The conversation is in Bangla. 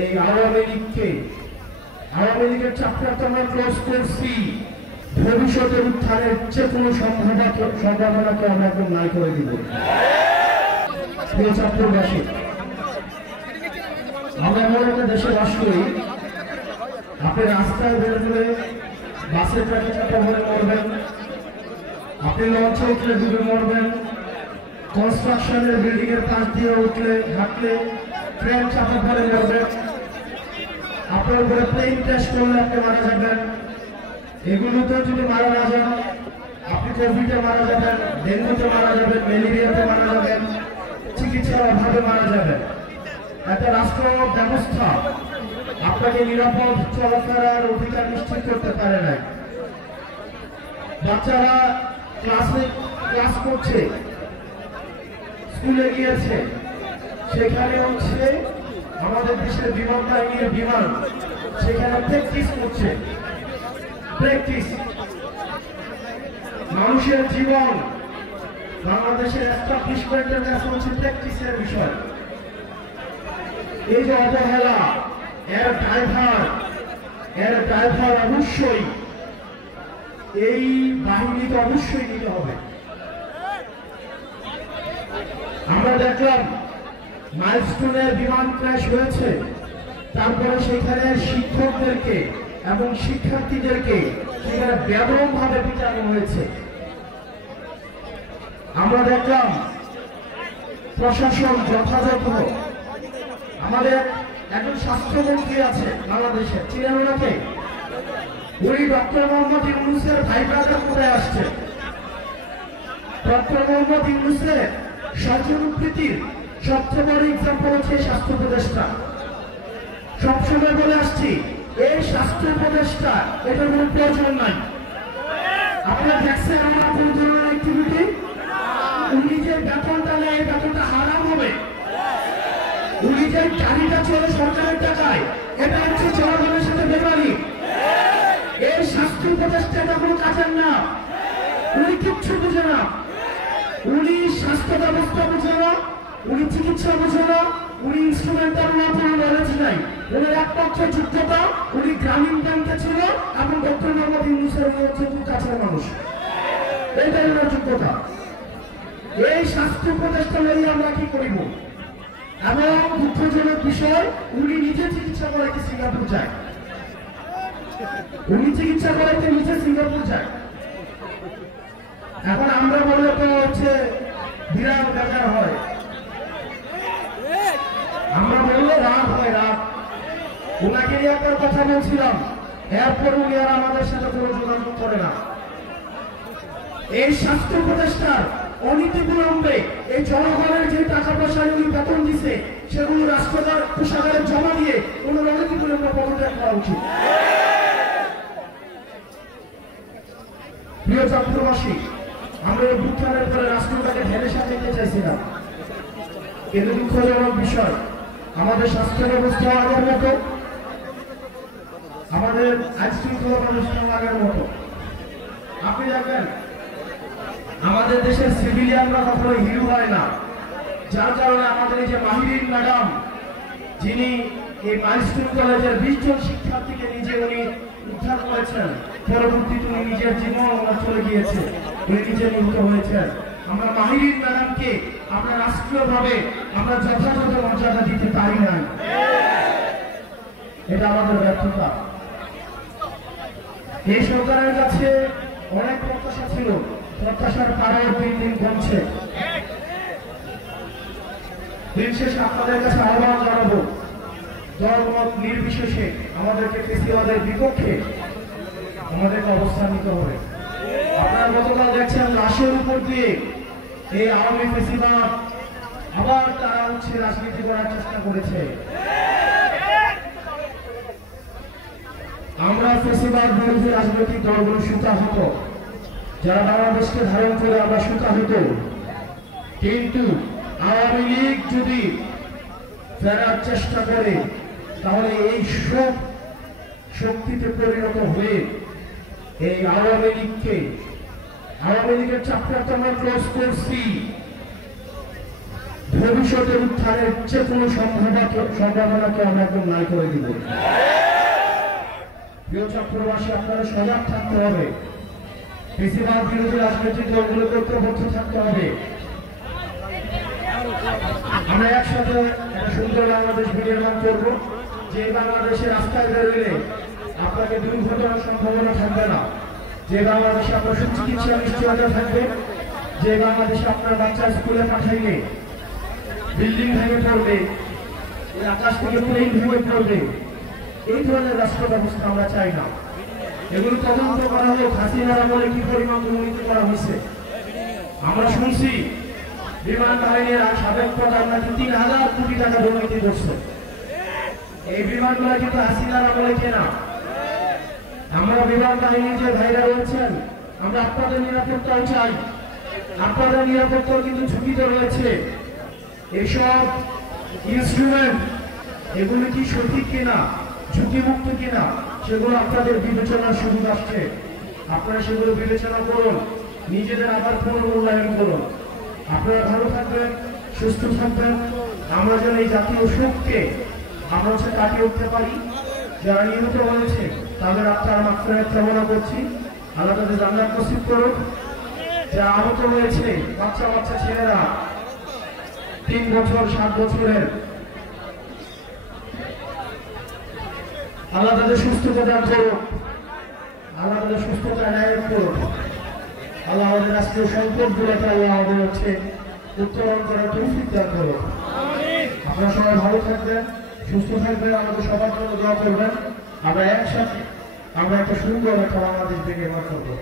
এই আওয়ামী লীগের চ্যাপ্টারটা আমরা ক্লোজ করছি। ভবিষ্যতের উত্থানের যে কোনো সম্ভাবনাকে আমরা একদম নাই করে দিব। প্রিয় ছাত্রবাসী, আমরা এমন একটা দেশে বাস করি, আপনি রাস্তায় বেরোলে বাসের ট্রাকে চাপা পড়ে মরবেন, আপনি লঞ্চে উঠলে ডুবে মরবেন, কনস্ট্রাকশনের বিল্ডিং এর পাশ দিয়ে উঠলে হাঁটলে ট্রেন চাপা পড়ে মরবেন, আপনার উপরে প্লেন ক্র্যাশ করলে আপনি মারা যাবেন। এগুলোতে যদি মারা না যান, আপনি কোভিডে মারা যাবেন, ডেঙ্গুতে মারা যাবেন, ম্যালেরিয়াতে মারা যাবেন, চিকিৎসার অভাবে মারা যাবেন। একটা রাষ্ট্র ব্যবস্থা আপনাকে নিরাপদ চলাফেরার অধিকার নিশ্চিত করতে পারে না। বাচ্চারা ক্লাস করছে, স্কুলে গিয়েছে, সেখানে হচ্ছে আমাদের দেশের বিমান বাহিনীর বিমান সেখানে প্র্যাকটিস করছে। মানুষের জীবন বাংলাদেশের এস্টাবলিশমেন্টের কাছে হচ্ছে প্র্যাকটিসের বিষয়। এই যে অবহেলা, এর ড্রাইভার অবশ্যই এই বাহিনীকে অবশ্যই নিতে হবে। আমরা দেখলাম মাইলস্টোনের বিমান ক্র্যাশ হয়েছে, তারপরে সেখানে শিক্ষকদেরকে এবং শিক্ষার্থীদেরকে সেখানে ব্যাপকভাবে পিটানো হয়েছে। আমরা দেখলাম প্রশাসন যথাযথ, আমাদের একজন স্বাস্থ্যমন্ত্রী আছে বাংলাদেশে, চিনেন ওনাকে? উনি ডক্টর মোহাম্মদ ইউনূসের ভাই ব্রাদার কোথায় আসছে? ডক্টর মোহাম্মদ ইউনূসের সর্বপ্রীতির সবচেয়ে বড় এক্সাম্পল হচ্ছে স্বাস্থ্য উপদেষ্টা। সবসময় বলে আসছি, এই স্বাস্থ্য উপদেষ্টা এটার কোনো প্রয়োজন নাই। আপনারা দেখছেন আমার কোন ধরনের অ্যাক্টিভিটি? উনি যে বেতনটা নেয়, এই বেতনটা হারাম হবে। উনি যে গাড়িটা চলে সরকারের টাকায়, এটা হচ্ছে জনগণের সাথে বেমানি। এই স্বাস্থ্য উপদেষ্টাটা কোনো কাজের না, উনি কিচ্ছু বুঝে না। উনি স্বাস্থ্য ব্যবস্থা বুঝে না, উনি চিকিৎসা বুঝে না, উনি ইনস্ট্রুমেন্টাল না, কোনো নলেজ নাই। ওনার একমাত্র যোগ্যতা, উনি গ্রামীণ ব্যাংকে ছিল এবং ডক্টর মোহাম্মদ ইউনূসের হচ্ছে খুব কাছের মানুষ। এইটাই ওনার যোগ্যতা। এই স্বাস্থ্য উপদেষ্টা নিয়ে আমরা কি করিব? এবং দুঃখজনক বিষয়, উনি নিজে চিকিৎসা করাইতে সিঙ্গাপুর যায়। এখন আমরা বললে তো হচ্ছে বিরাট বেকার হয়, আমরা বললে রাগ হয়, রাগ। ওনাকে নিয়ে একটা কথা বলছিলাম, এরপর উনি আর আমাদের সাথে কোনো যোগাযোগ করে না। এই স্বাস্থ্য উপদেষ্টার অনীতি বিলম্বে এই জনগণের যে টাকা পয়সা উনি বেতন দিছে, সেগুলো রাষ্ট্রদার কোষাগারে জমা দিয়ে ওনার অনীতি বিলম্বে পদত্যাগ করা উচিত। প্রিয় ছাত্রবাসী, আমরা এই বুদ্ধানের পরে রাষ্ট্রটাকে ঢেলে সাজাতে চাইছিলাম, কিন্তু দুঃখজনক বিষয়, আমাদের স্বাস্থ্য ব্যবস্থা আগের মতো, আমাদের আইন শৃঙ্খলা ব্যবস্থা আগের মতো। আপনি দেখবেন আমাদের দেশের সিভিলিয়ানরা কখনো হিরো হয় না, যার কারণে আমাদের এই যে মাহিরিন ম্যাডাম, যিনি এই মাইলস্টোন কলেজের 20 জন শিক্ষার্থীকে নিজে উনি উদ্ধার করেছেন, পরবর্তীতে উনি নিজের জীবন চলে গিয়েছে, উনি নিজে নিহত হয়েছেন। আমরা মাহিরিন ম্যাডামকে আমরা রাষ্ট্রীয়ভাবে আমরা যথাযথ মর্যাদা দিতে পারি না, এটা আমাদের ব্যর্থতা। এই সরকারের কাছে অনেক প্রত্যাশা ছিল, প্রত্যাশার পাড়ায় দিন দিন কমছে। দিন শেষে আপনাদের কাছে আহ্বান জানাবো, দলমত নির্বিশেষে আমাদেরকে ফেসিবাদের বিপক্ষে আমাদেরকে অবস্থান নিতে হবে। আপনারা গতকাল দেখছেন লাশের উপর দিয়ে এই আওয়ামী ফেসিবাদ আবার তারা হচ্ছে রাজনীতি করার চেষ্টা করেছে। আমরা ফেসিবাদ বিরোধী রাজনৈতিক দলগুলো সুতাহত, যারা বাংলাদেশকে ধারণ করে আমরা সুতাহত, কিন্তু আওয়ামী লীগ যদি ফেরার চেষ্টা করে তাহলে এই সব শক্তিতে পরিণত হয়ে এই আওয়ামী লীগের চ্যাপ্টারটা আমরা ক্লোজ করছি। ভবিষ্যতের উত্থানের যে কোনো সম্ভাবনাকে আমরা একদম নাই করে দিব। প্রিয় চট্টগ্রামবাসী, আপনারা সজাগ থাকতে হবে। বেশিরভাগ বিরোধী রাজনৈতিক দলগুলোকে ঐক্যবদ্ধ থাকতে হবে। আমরা একসাথে একটা সুন্দর বাংলাদেশ বিনির্মাণ করব, যে বাংলাদেশের রাস্তায় বেরোলে আপনাকে দুর্ঘটনার সম্ভাবনা থাকবে না, যে বাংলাদেশে আপনার সুচিকিৎসা নিশ্চয়তা থাকবে, যে বাংলাদেশে আপনার বাচ্চা স্কুলে পাঠাইলে বিল্ডিং ভেঙে পড়বে, আকাশ থেকে প্লেন ভেঙে পড়বে, এই ধরনের রাষ্ট্র ব্যবস্থা আমরা চাই না। এগুলো তদন্ত করা হোক, হাসিনার আমলে কি পরিমাণ দুর্নীতি করা হয়েছে। আমরা শুনছি বিমান বাহিনীর সাবেক প্রধান নাকি ৩,০০০ কোটি টাকা দুর্নীতি করছে। এই বিমানগুলো কিন্তু হাসিনার আমলে কেনা। আমরা বিমান বাহিনীর যে ভাইরা রয়েছেন, আমরা আপনাদের নিরাপত্তাও চাই। আপনাদের নিরাপত্তাও কিন্তু ঝুঁকিতে রয়েছে। এইসব ইনস্ট্রুমেন্ট এগুলো কি সঠিক কিনা, ঝুঁকিমুক্ত কিনা, সেগুলো আপনাদের বিবেচনার সুযোগ আসছে। আপনারা সেগুলো বিবেচনা করুন, নিজেদের আবার পুনর্মূল্যায়ন করুন। আপনারা ভালো থাকবেন, সুস্থ থাকবেন। আমরা যেন এই জাতীয় শোককে আমরা কাটিয়ে উঠতে পারি। যারা নিহত হয়েছে তাদের আত্মার মাগফিরাত কামনা করছি, আল্লাহ তাদের জান্নাত নসিব করুন। যারা আহত হয়েছে, বাচ্চা বাচ্চা ছেলেরা 3 বছর 7 বছরের, আল্লাহ তাদের সুস্থতা দান করুন, আল্লাহ তাদের সুস্থতা ন্যায় করুন। আল্লাহ আমাদের রাষ্ট্রীয় সংকটগুলোকে আল্লাহ আমাদের উত্তরণ করার তৌফিক দান করুন। আপনারা সবাই ভালো থাকবেন, সুস্থ থাকবেন, আমাদের সবার জন্য দোয়া করবেন। আমরা একসাথে একটা সুন্দর একটা বাংলাদেশ বিনির্মাণ করবো।